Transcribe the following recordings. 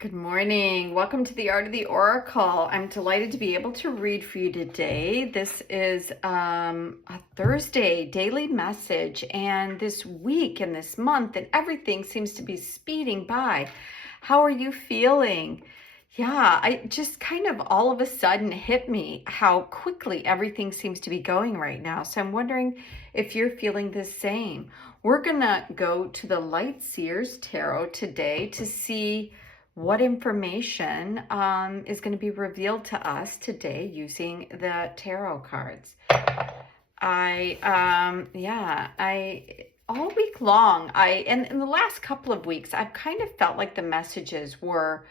Good morning. Welcome to the Art of the Oracle. I'm delighted to be able to read for you today. This is a Thursday daily message, and this week and this month and everything seems to be speeding by. How are you feeling? Yeah, I just kind of all of a sudden hit me how quickly everything seems to be going right now. So I'm wondering if you're feeling the same. We're gonna go to the Light Seer's Tarot today to see what information is going to be revealed to us today using the tarot cards. All week long, and in the last couple of weeks, I've kind of felt like the messages were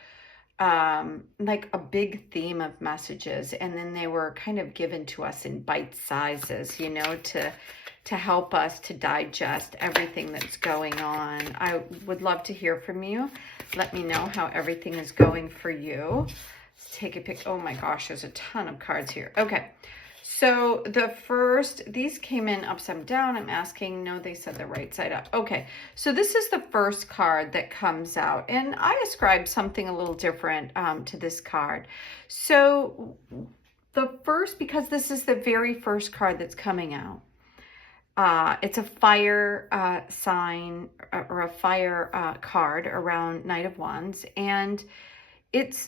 like a big theme of messages, and then they were kind of given to us in bite sizes, to help us to digest everything that's going on. I would love to hear from you. Let me know how everything is going for you. Let's take a pic. Oh my gosh, there's a ton of cards here. Okay, so these came in upside down. I'm asking, no, they said the right side up. Okay, so this is the first card that comes out, and I ascribed something a little different to this card. So because this is the very first card that's coming out, it's a fire sign or a fire card around Knight of Wands, and it's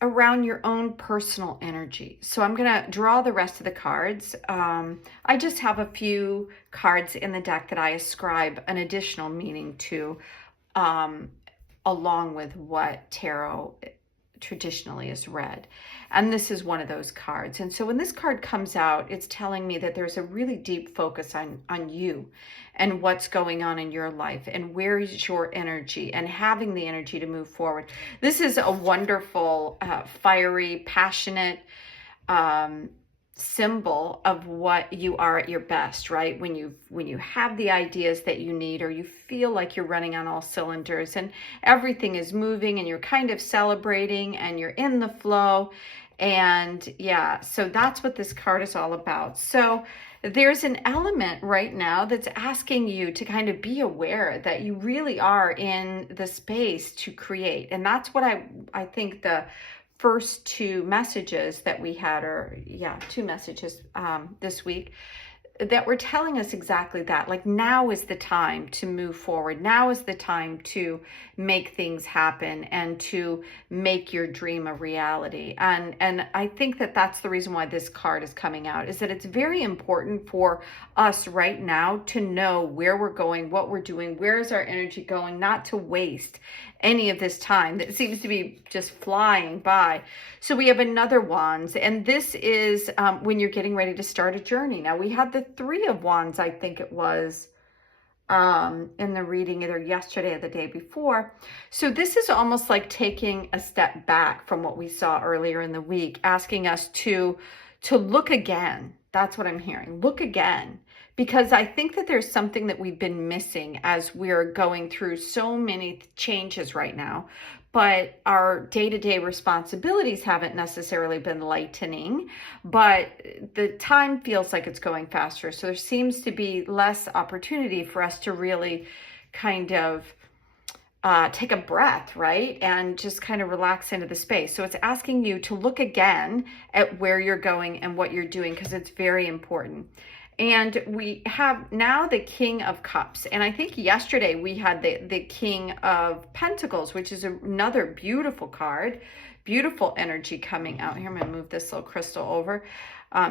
around your own personal energy. So I'm going to draw the rest of the cards. I just have a few cards in the deck that I ascribe an additional meaning to, along with what tarot traditionally is read. And this is one of those cards. And so when this card comes out, it's telling me that there's a really deep focus on you and what's going on in your life and where is your energy and having the energy to move forward. This is a wonderful, fiery, passionate symbol of what you are at your best, right? When you have the ideas that you need, or you feel like you're running on all cylinders and everything is moving and you're kind of celebrating and you're in the flow. And yeah, so that's what this card is all about. So there's an element right now that's asking you to kind of be aware that you really are in the space to create. And that's what I think the first two messages that we had, two messages this week, that were telling us exactly that. Like, now is the time to move forward. Now is the time to make things happen and to make your dream a reality. And I think that that's the reason why this card is coming out, is that it's very important for us right now to know where we're going, what we're doing, where is our energy going, not to waste any of this time that seems to be just flying by. So we have another Wands, and this is when you're getting ready to start a journey. Now we had the Three of Wands, I think it was, in the reading either yesterday or the day before. So this is almost like taking a step back from what we saw earlier in the week, asking us to look again. That's what I'm hearing. Look again. Because I think that there's something that we've been missing as we're going through so many changes right now, but our day-to-day responsibilities haven't necessarily been lightening, but the time feels like it's going faster. So there seems to be less opportunity for us to really kind of take a breath, right? And just kind of relax into the space. So it's asking you to look again at where you're going and what you're doing, because it's very important. And we have now the King of Cups. And I think yesterday we had the King of Pentacles, which is another beautiful card, beautiful energy coming out here. I'm going to move this little crystal over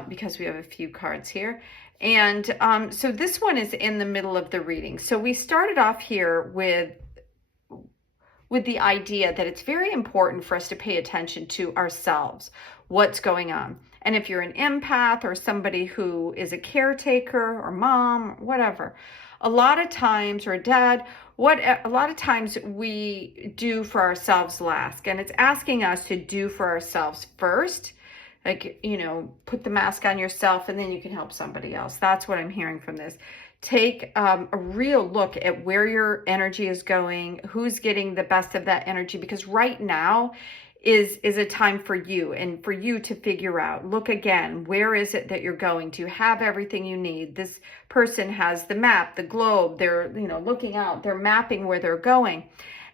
because we have a few cards here. And so this one is in the middle of the reading. So we started off here with the idea that it's very important for us to pay attention to ourselves, what's going on. And if you're an empath or somebody who is a caretaker or mom, whatever, a lot of times, or a dad, a lot of times we do for ourselves last. And it's asking us to do for ourselves first. Like, put the mask on yourself and then you can help somebody else. That's what I'm hearing from this. Take a real look at where your energy is going, who's getting the best of that energy, because right now is a time for you and for you to figure out, look again, where is it that you're going? Do you have everything you need? This person has the map, the globe, they're, looking out, they're mapping where they're going.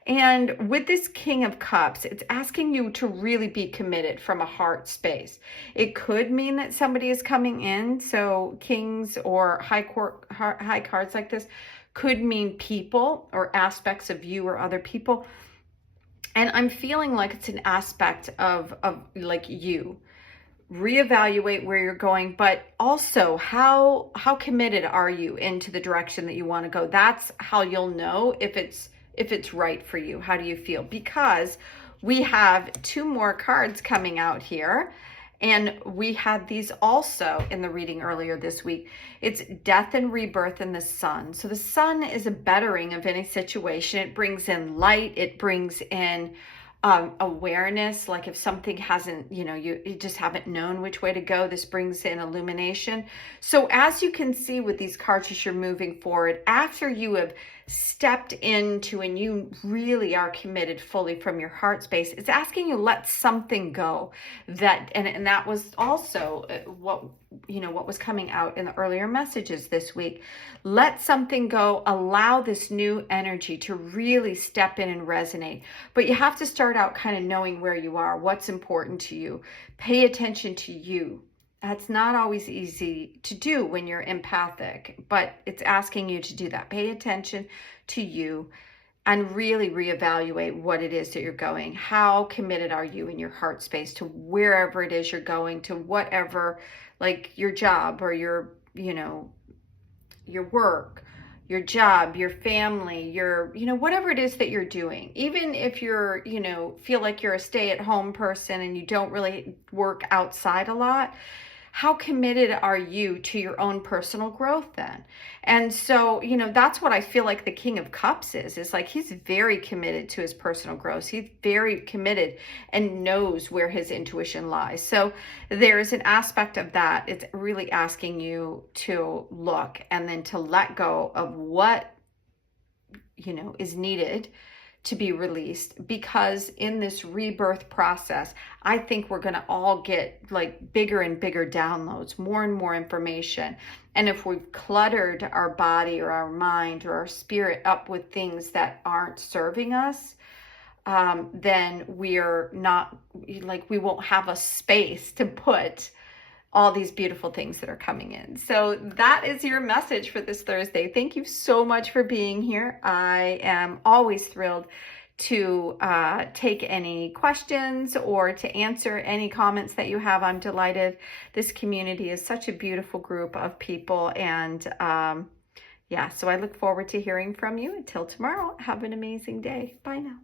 And with this King of Cups, it's asking you to really be committed from a heart space. It could mean that somebody is coming in. So kings or high cards like this could mean people or aspects of you or other people. And I'm feeling like it's an aspect of like you. Reevaluate where you're going, but also how committed are you into the direction that you want to go. That's how you'll know if it's right for you. How do you feel? Because we have two more cards coming out here, and we had these also in the reading earlier this week. It's death and rebirth in the sun. So the sun is a bettering of any situation. It brings in light. It brings in awareness. Like if something hasn't, you just haven't known which way to go, this brings in illumination. So as you can see with these cards, as you're moving forward, after you have stepped into and you really are committed fully from your heart space, it's asking you let something go. That and that was also what was coming out in the earlier messages this week. Let something go, allow this new energy to really step in and resonate. But you have to start out kind of knowing where you are, what's important to you. Pay attention to you. That's not always easy to do when you're empathic, but it's asking you to do that. Pay attention to you and really reevaluate what it is that you're going. How committed are you in your heart space to wherever it is you're going, to whatever, like your job or your work, your job, your family, your, whatever it is that you're doing. Even if you're, feel like you're a stay-at-home person and you don't really work outside a lot, how committed are you to your own personal growth then? And so, that's what I feel like the King of Cups is like he's very committed to his personal growth. He's very committed and knows where his intuition lies. So there is an aspect of that. It's really asking you to look and then to let go of what, is needed to be released, because in this rebirth process, I think we're going to all get like bigger and bigger downloads, more and more information. And if we've cluttered our body or our mind or our spirit up with things that aren't serving us, then we're not we won't have a space to put all these beautiful things that are coming in. So that is your message for this Thursday. Thank you so much for being here. I am always thrilled to take any questions or to answer any comments that you have. I'm delighted. This community is such a beautiful group of people. And so I look forward to hearing from you. Until tomorrow, have an amazing day. Bye now.